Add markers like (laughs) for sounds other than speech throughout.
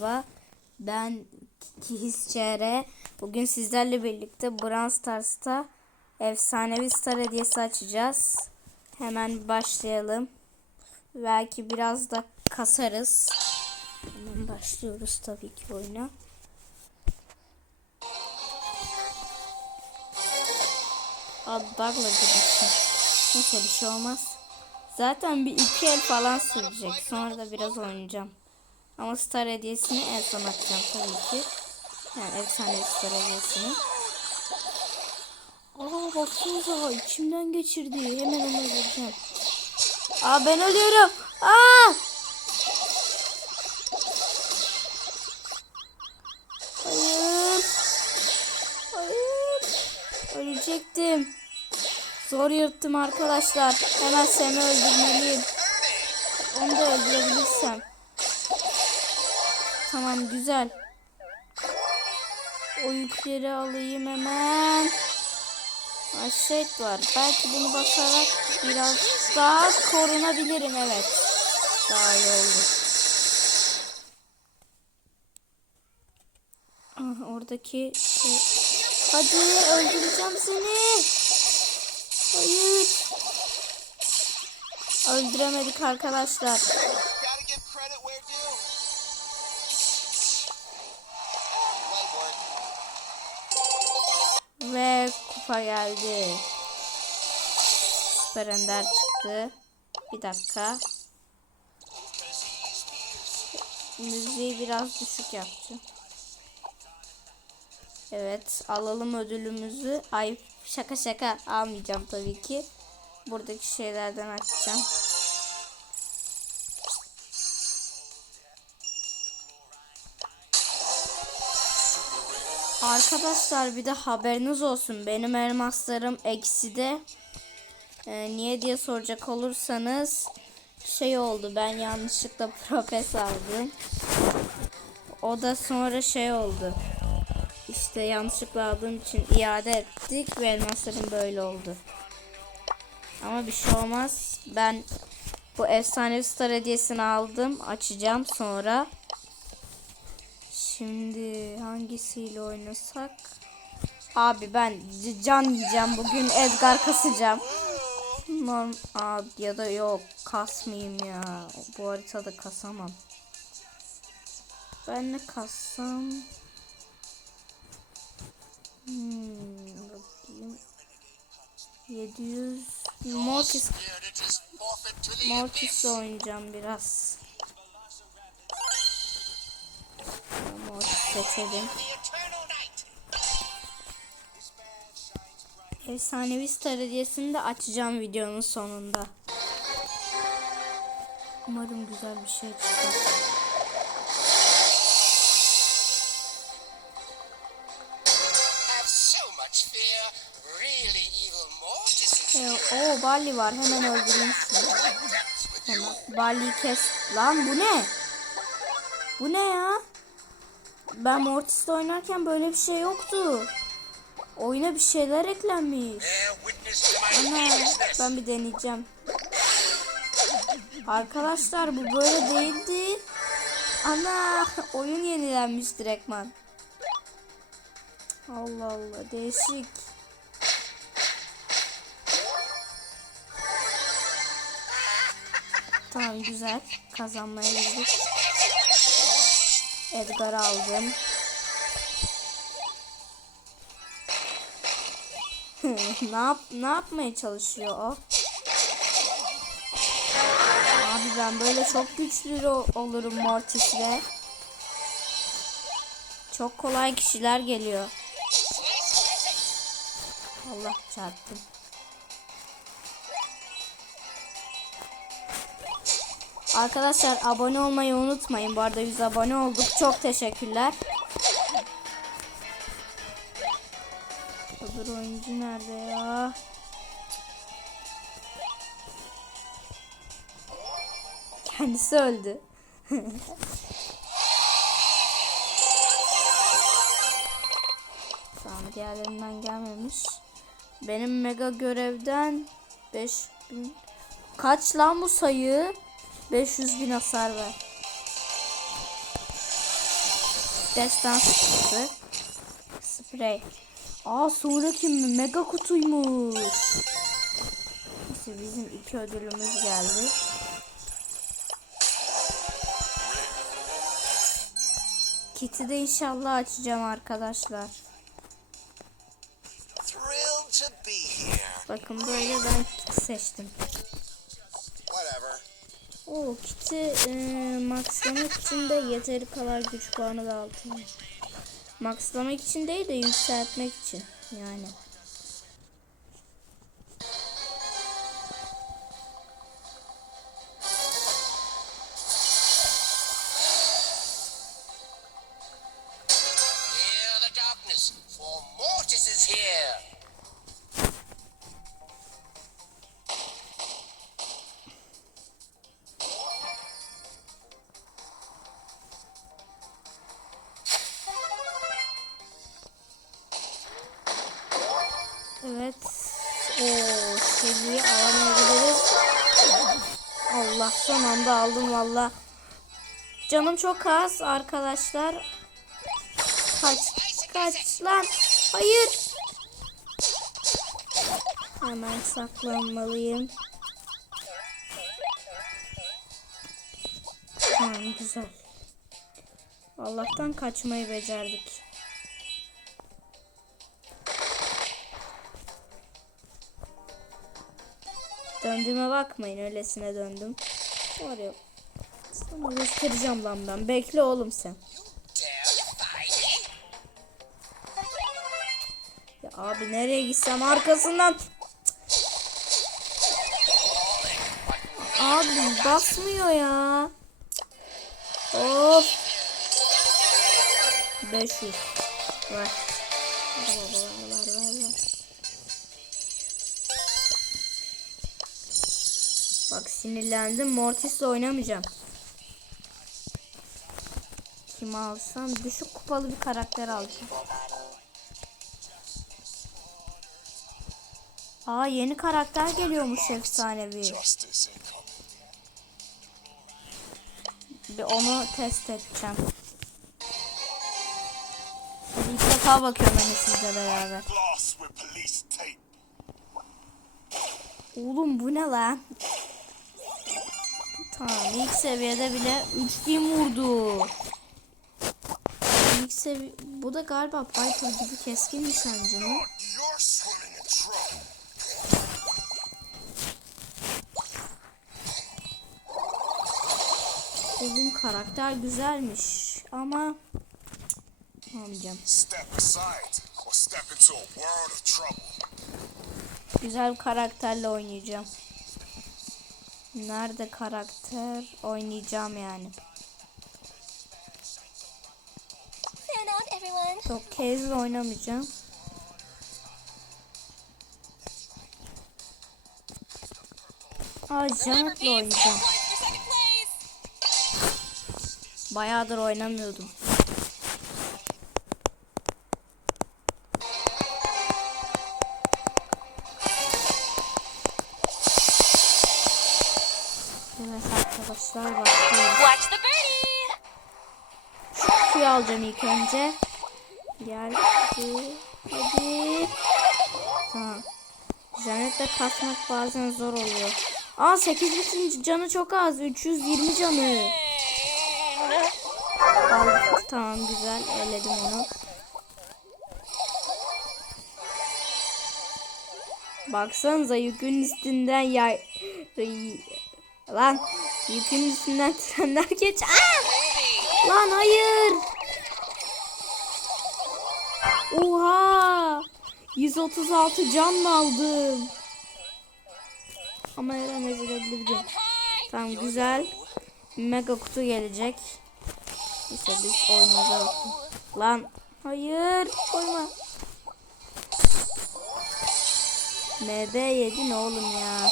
Merhaba. Ben Kihis CR. Bugün sizlerle birlikte Brawl Stars'ta efsanevi star hediyesi açacağız. Hemen başlayalım. Belki biraz da kasarız. Hemen başlıyoruz tabii ki oyuna. Abi bug'la girmişsin. Neyse bir şey olmaz. Zaten bir iki el falan sürecek. Sonra da biraz oynayacağım. Ama star hediyesini en son atacağım tabii ki. Yani efsane star hediyesini. Aa baksanıza içimden geçirdi. Hemen onu öldüreceğim. Aa ben ölüyorum. Aa! Hayır. Hayır. Ölecektim. Zor yırttım arkadaşlar. Hemen seni öldürmeliyim. Onu da öldürebilirsem. Tamam güzel. O yükleri alayım hemen. Aşet var. Belki bunu basarak biraz daha korunabilirim. Evet. Daha iyi oldu. Ah, oradaki şey... Hadi öldüreceğim seni. Hayır. Öldüremedik arkadaşlar. Geldi. Süper Ender çıktı. Bir dakika. Müziği biraz düşük yapacağım. Evet alalım ödülümüzü. Ay şaka şaka almayacağım tabii ki. Buradaki şeylerden açacağım. Arkadaşlar bir de haberiniz olsun. Benim elmaslarım ekside. Ee, niye diye soracak olursanız şey oldu. Ben yanlışlıkla (laughs) profes aldım. O da sonra şey oldu. İşte yanlışlıkla aldığım için iade ettik ve elmaslarım böyle oldu. Ama bir şey olmaz. Ben bu efsanevi star hediyesini aldım. Açacağım sonra. Şimdi hangisiyle oynasak? Abi ben can yiyeceğim. Bugün Edgar kasacağım. Norm abi ya da yok kasmayayım ya. Bu haritada kasamam. Ben ne kassam? Hmm, bakayım. 700 Mortis Mortis'le oynayacağım biraz. Night. Efsanevi Star hediyesini de açacağım videonun sonunda. Umarım güzel bir şey çıkar. Ee, o Barley var. Hemen öldüreyim şunu. Hemen. Barley'i kes. Lan bu ne? Bu ne ya? Ben Mortis'le oynarken böyle bir şey yoktu. Oyuna bir şeyler eklenmiş. Ana ben bir deneyeceğim. Arkadaşlar bu böyle değildi. Ana oyun yenilenmiş direktman. Allah Allah değişik. Tamam güzel kazanmaya girdik. Edgar aldım. (laughs) ne yap ne yapmaya çalışıyor o? Abi ben böyle çok güçlü olurum Mortis'le. Çok kolay kişiler geliyor. Allah çarptım. Arkadaşlar abone olmayı unutmayın. Bu arada 100 abone olduk. Çok teşekkürler. Öbür oyuncu nerede ya? Kendisi öldü. tamam diğerlerinden gelmemiş. Benim mega görevden 5000 kaç lan bu sayı? 500 bin hasar ver. destans çıktı. Sprey. Aa sonraki mega kutuymuş. Neyse bizim iki ödülümüz geldi. Kit'i de inşallah açacağım arkadaşlar. Bakın böyle ben Kit'i seçtim. Whatever. O Kit'i e, maxlamak için de yeteri kadar güç puanı da aldım. Maxlamak için değil de yükseltmek için yani. Here. O seviye alamayabiliriz. Allah son anda aldım valla. Canım çok az arkadaşlar. Kaç kaç lan. Hayır. Hemen saklanmalıyım. Tamam güzel. Allah'tan kaçmayı becerdik. Döndüğüme bakmayın öylesine döndüm. Var ya. Sana göstereceğim lan ben. Bekle oğlum sen. Ya abi nereye gitsem arkasından. Abi basmıyor ya. Of. 500. Ver. Ver, ver, ver, ver, ver, Bak sinirlendim. Mortis'le oynamayacağım. Kimi alsam? Düşük kupalı bir karakter alacağım. Aa yeni karakter geliyormuş efsanevi. Bir onu test edeceğim. Hadi ilk defa bakıyorum hani sizle beraber. Oğlum bu ne lan? Tamam ilk seviyede bile 3000 vurdu. İlk seviye... Bu da galiba Viper gibi keskin nişancı mı? Oğlum karakter güzelmiş ama... Almayacağım. Güzel bir karakterle oynayacağım. Nerede karakter oynayacağım yani. Yok Case'le oynamayacağım. Aa Janet'la oynayacağım. Bayağıdır oynamıyordum. Kutuyu alacağım ilk önce. Gel. Hadi. Tamam. Janet'le kasmak bazen zor oluyor. Aa 8 bitince canı çok az. 320 canı. Aldık. Tamam güzel. Eledim onu. Baksanıza yükün üstünden yay... Ay- Lan yükün üstünden trenler geç. Aa! Lan hayır. Oha. 136 can mı aldım? Ama her an ezilebilirdim. Tamam güzel. Mega kutu gelecek. İşte biz oyunumuza bakalım. Lan hayır koyma. MB7 ne oğlum ya?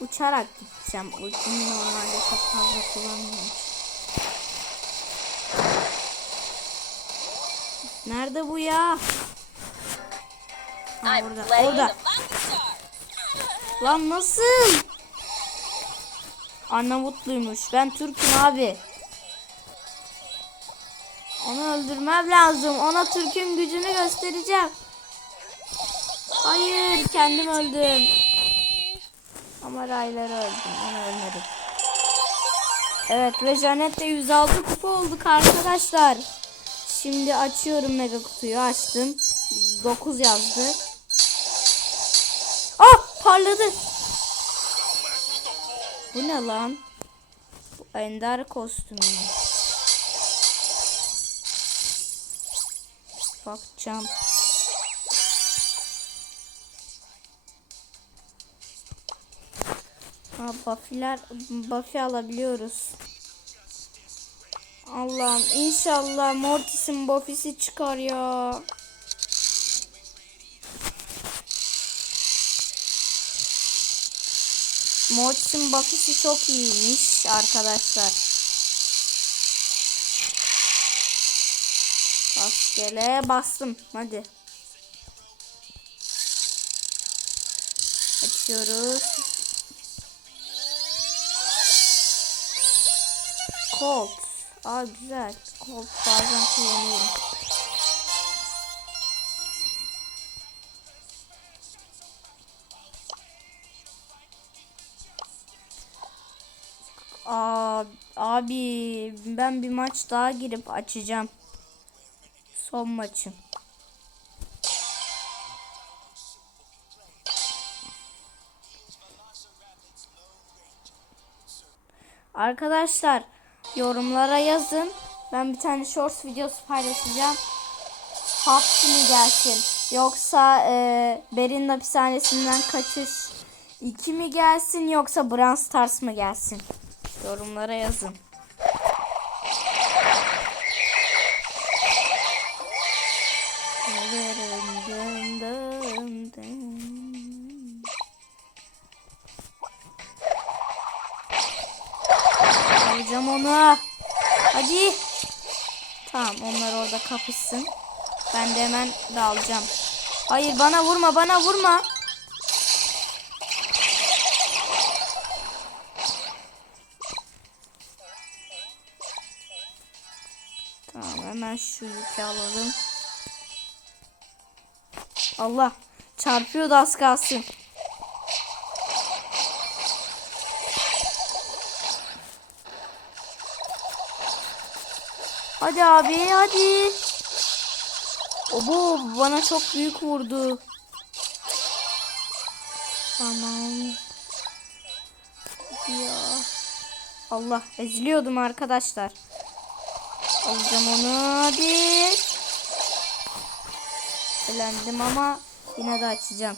Uçarak gideceğim. Ultimi normalde çok fazla kullanmıyorum. Nerede bu ya? Ha, I'm orada. Lan nasıl? Arnavutluymuş. Ben Türk'üm abi. Onu öldürmem lazım. Ona Türk'ün gücünü göstereceğim. Hayır kendim öldüm. Ama rayları öldüm. Onu ölmedim. Evet ve Janet'le 106 kupa olduk arkadaşlar. Şimdi açıyorum mega kutuyu açtım. 9 yazdı. Ah parladı. Bu ne lan? Bu Ender kostümü. Bakacağım. Ha Buffy'ler Buffy alabiliyoruz. Allah'ım inşallah Mortis'in Buffy'si çıkar ya. Mortis'in Buffy'si çok iyiymiş arkadaşlar. Rastgele bastım. Hadi. Açıyoruz. Colt. Aa güzel. Colt bazen kullanıyorum. Aa, abi ben bir maç daha girip açacağım. Son maçım. Arkadaşlar yorumlara yazın. Ben bir tane shorts videosu paylaşacağım. Hapsi mi gelsin? Yoksa e, Berin hapishanesinden kaçış 2 mi gelsin? Yoksa Brawl Stars mı gelsin? Yorumlara yazın. Onu. Hadi. Tamam onlar orada kapışsın. Ben de hemen dalacağım. Hayır bana vurma bana vurma. Tamam hemen şu yükü alalım. Allah çarpıyordu az kalsın. Hadi abi hadi. Obo bana çok büyük vurdu. Tamam. Ya. Allah eziliyordum arkadaşlar. Alacağım onu hadi. Elendim ama yine de açacağım.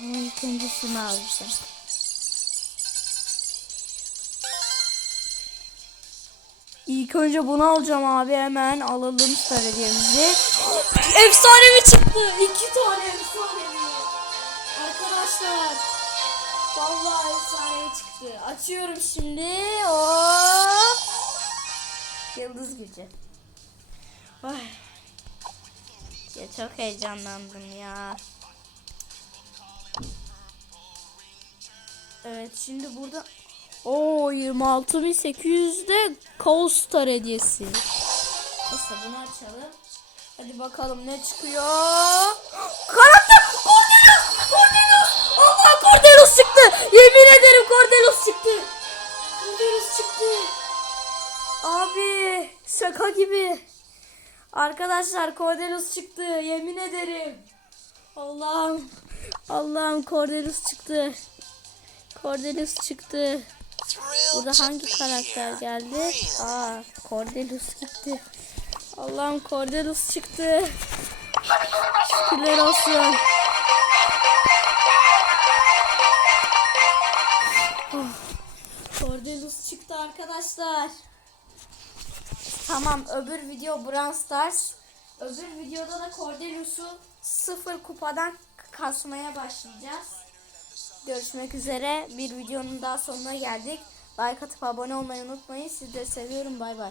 Ama ilk önce alacağım. İlk önce bunu alacağım abi hemen alalım star hediyemizi. Efsanevi çıktı. İki tane efsanevi. Arkadaşlar. Vallahi efsanevi çıktı. Açıyorum şimdi. Hop. Yıldız gücü. Ay. Ya çok heyecanlandım ya. Evet şimdi burada Oo 26.800'de Cold Star hediyesi. Neyse bunu açalım. Hadi bakalım ne çıkıyor. Karakter Cordelos! Cordelos! Allah Cordelos çıktı. Yemin ederim Cordelos çıktı. Cordelos çıktı. Abi şaka gibi. Arkadaşlar Cordelos çıktı. Yemin ederim. Allah'ım. Allah'ım Cordelos çıktı. Cordelos çıktı. Burada hangi karakter geldi? Aa, Cordelus gitti. Allah'ım Cordelus çıktı. Şükürler olsun. Oh, Cordelus çıktı arkadaşlar. Tamam öbür video Brawl Stars. Öbür videoda da Cordelus'u sıfır kupadan kasmaya başlayacağız. Görüşmek üzere. Bir videonun daha sonuna geldik. Like atıp abone olmayı unutmayın. Sizi de seviyorum. Bay bay.